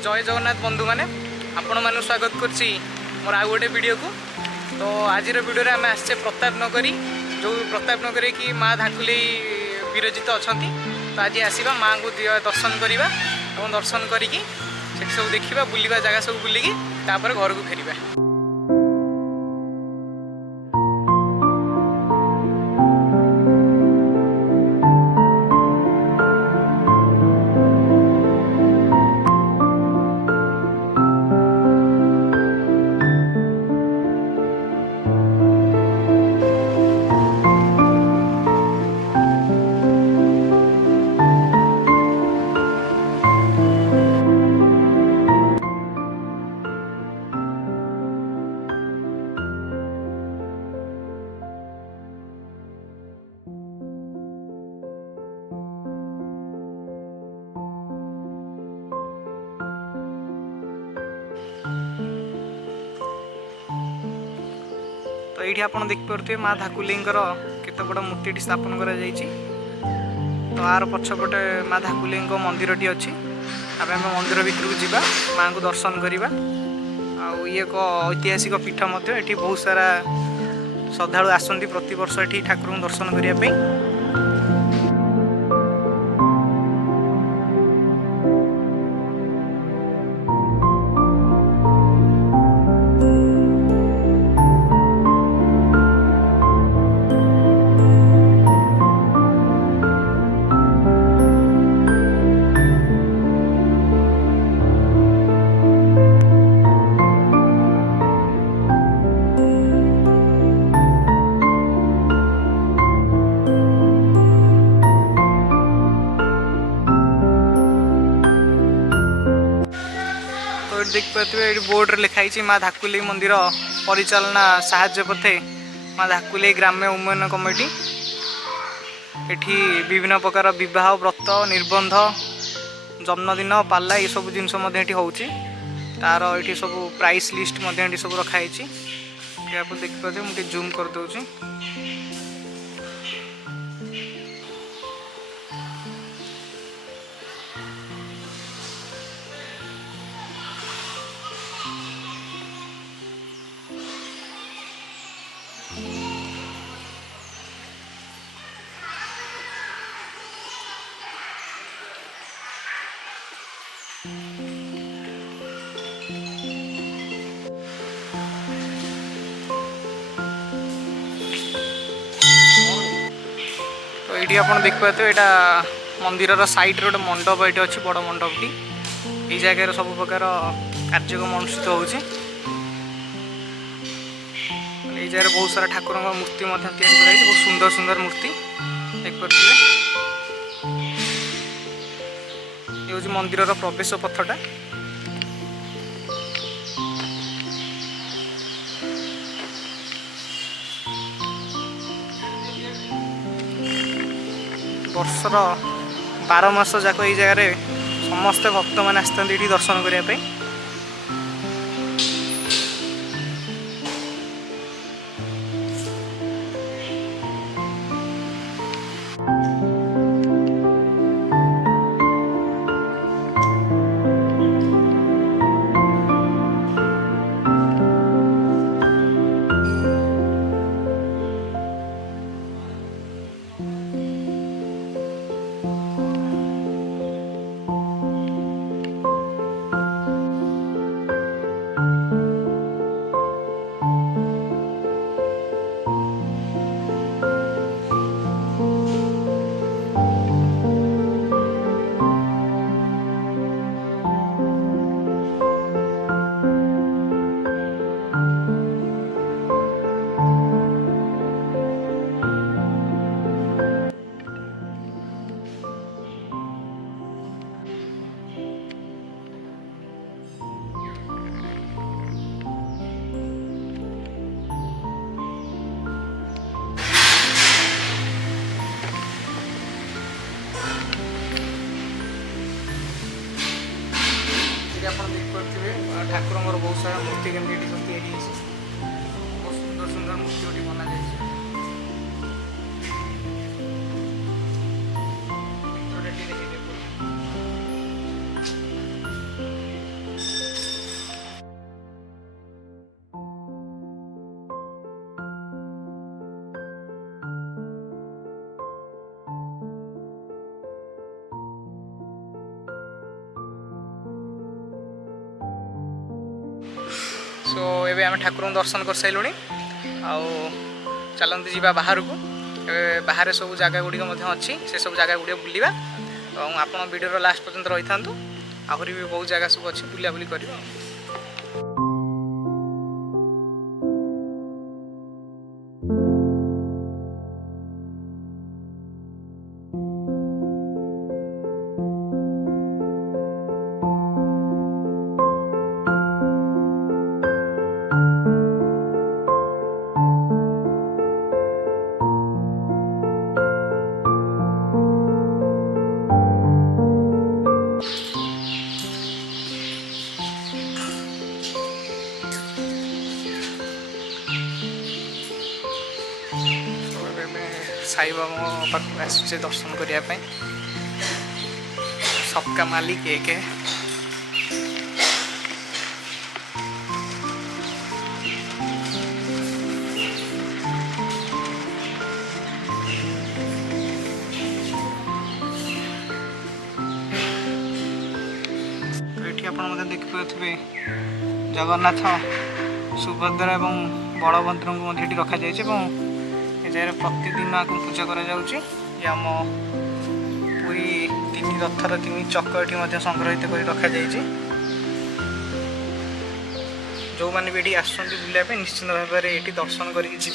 जय जगन्नाथ बंधु मैंने आपण मान स्वागत करछि मोर आ गोटे वीडियो को। तो आज वीडियो आम आसचे प्रताप नगरी जो प्रताप नगरी की माँ धाकुली विरजित अच्छा। तो आज आसवा माँ को दर्शन करवा और दर्शन करी सब देखा बुलवा जगह सब बुलिकी घर को फेरवा। तो ये आप देखिपे माँ धाकुली केते बड़ मूर्ति स्थापन करा जायछि। तो आर पछपटे माँ धाकुली मंदिर टी अच्छी। आम मंदिर भितर को जीवा माँ को दर्शन करवा। ये एक ऐतिहासिक पीठ ये बहुत सारा श्रद्धालु आसती प्रति वर्ष ये ठाकुर को दर्शन करने। देख पारे ये बोर्ड लिखाई माँ धाकुली मंदिर परिचालना साहाय्य पथे माँ धाकुली ग्राम्य उन्नयन कमिटी। एठी विभिन्न प्रकार विवाह व्रत निबंध जन्मदिन पाला ये सब जिनस होची। तार ये सब प्राइस लिस्ट सब रखाई। आप देखिए मुझे जूम कर दूची। तो ये आप देखिए यहाँ मंदिर साइड गोटे मंडप ये अच्छी बड़ मंडपटी ये जगह सब प्रकार कार्यक्रम अनुष्ठित होची। ये जगह बहुत सारा ठाकुर मूर्ति बहुत सुंदर सुंदर मूर्ति देख पारे। ये हूँ मंदिर प्रवेश पथटा। वर्षर 12 मास जाक ये जगह समस्त भक्त मैंने आसते ये दर्शन करने। ठाकुर बहुत सारा मूर्ति केमती बहुत सुंदर सुंदर मूर्ति बना जाए। भी आम ठाकुर दर्शन कर सारूँ आउ चलती जावा बाहर को बाहर सब जगह गुड़िक अच्छी से सब जगह गुड़िक बुलवा और आप वीडियो लास्ट पर्यंत रही था आहरी भी बहुत जगह सब अच्छी बुलाबुली कर साई बाबा पाखक आसुचे दर्शन करने सबका मालिक एक है। तो ये देखिए जगन्नाथ सुभद्रा और बलभद्र को रखा जाए जगह प्रतिदिन आपको पूजा करम पूरी 3 रथर 3 चक ये संग्रहित कर रखा जाए। जो मैंने भी आसुँच बुलाप निश्चित भाव में ये दर्शन करके जी।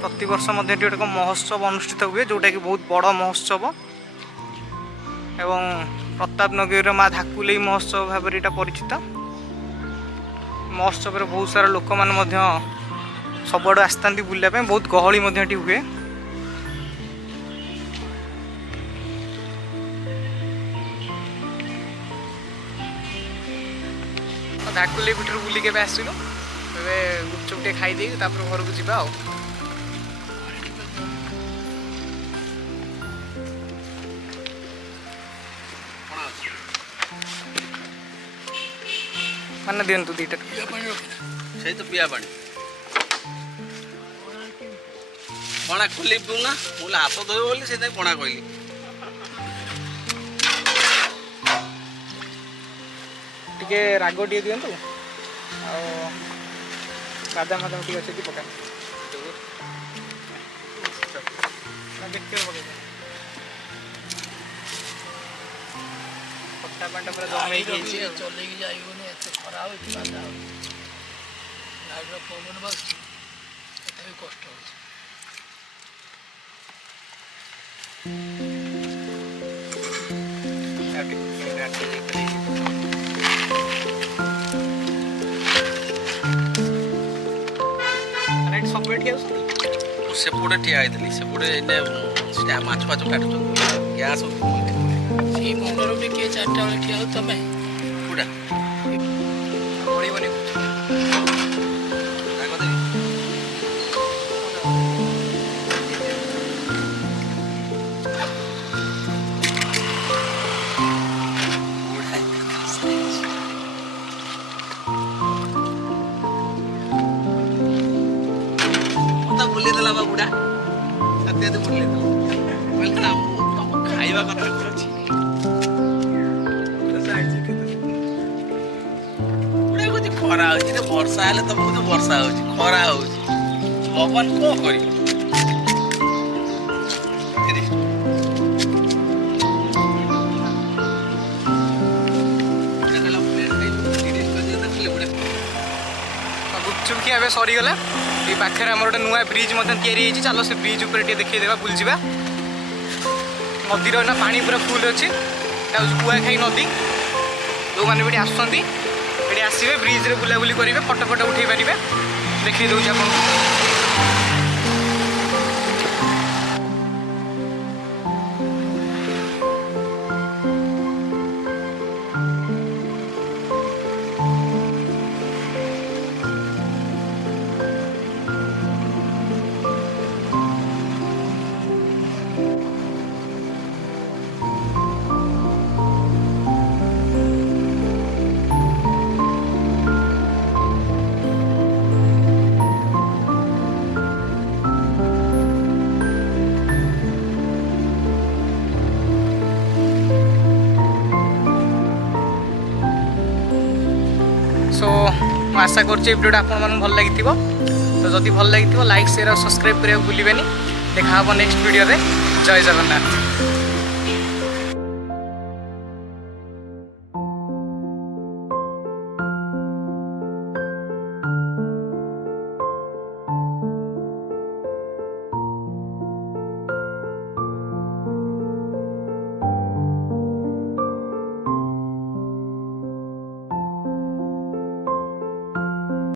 प्रतिवर्ष गोटे महोत्सव अनुष्ठित हुए जोटा कि बहुत बड़ महोत्सव एवं प्रताप नगर माँ धाकुलेई महोत्सव भाव में यहाँ परिचित। महोत्सव बहुत सारा लोक मैंने सबुआड़ आसता बुलापी बहुत गहली हुए। धाकुलेई पीठ बुलिक आसलु गुपचुप टे खाई घर को जा मान दिंतु दीटा से तो पिया पानी पणा खोल दूना मुझे हाथ धोब बोली से पणा कहली टे राग टे दिंतु बादाम बादाम टे अच्छे पका खट्टा पाटा पूरा जमे चल खरा पवन बास कष्ट हो सेपटे ठिया सेपटे माछ फाच काटुच गैस मंगल भी किए 4टा बेले ठिया तुम कूड़ा बुलेदेला बा बुढ़ा सत्य बुलेदेला खाइबा कथा बुढ़ा कुछ खरा हो वर्षा हेल्ले तुमको तो वर्षा हो खरा हो भगवान कौन कर गुपचुप खिया सरीगला ये पाखे आम गोटे नुआ ब्रिज या चलो से ब्रिज उपर देखा बुलझा नदी ना पानी पूरा फुल अच्छे कुआखाई नदी जो मैंने भी आसुँच आसवे ब्रिज बुलाबुली करेंगे फटो फटो उठे पारे देखी दूसरे आपको ମୁଁ ଆଶା କରୁଛି ଭିଡ଼ିଓଟା ଆପଣମାନଙ୍କୁ ଭଲ ଲାଗିଥିବ। ତ ଯଦି ଭଲ ଲାଗିଥିବ ଲାଇକ୍ ସେୟାର ଆଉ ସବସ୍କ୍ରାଇବ୍ କରିବାକୁ ଭୁଲିବେନି। ଦେଖା ହେବ ନେକ୍ସଟ ଭିଡ଼ିଓରେ। ଜୟ ଜଗନ୍ନାଥ।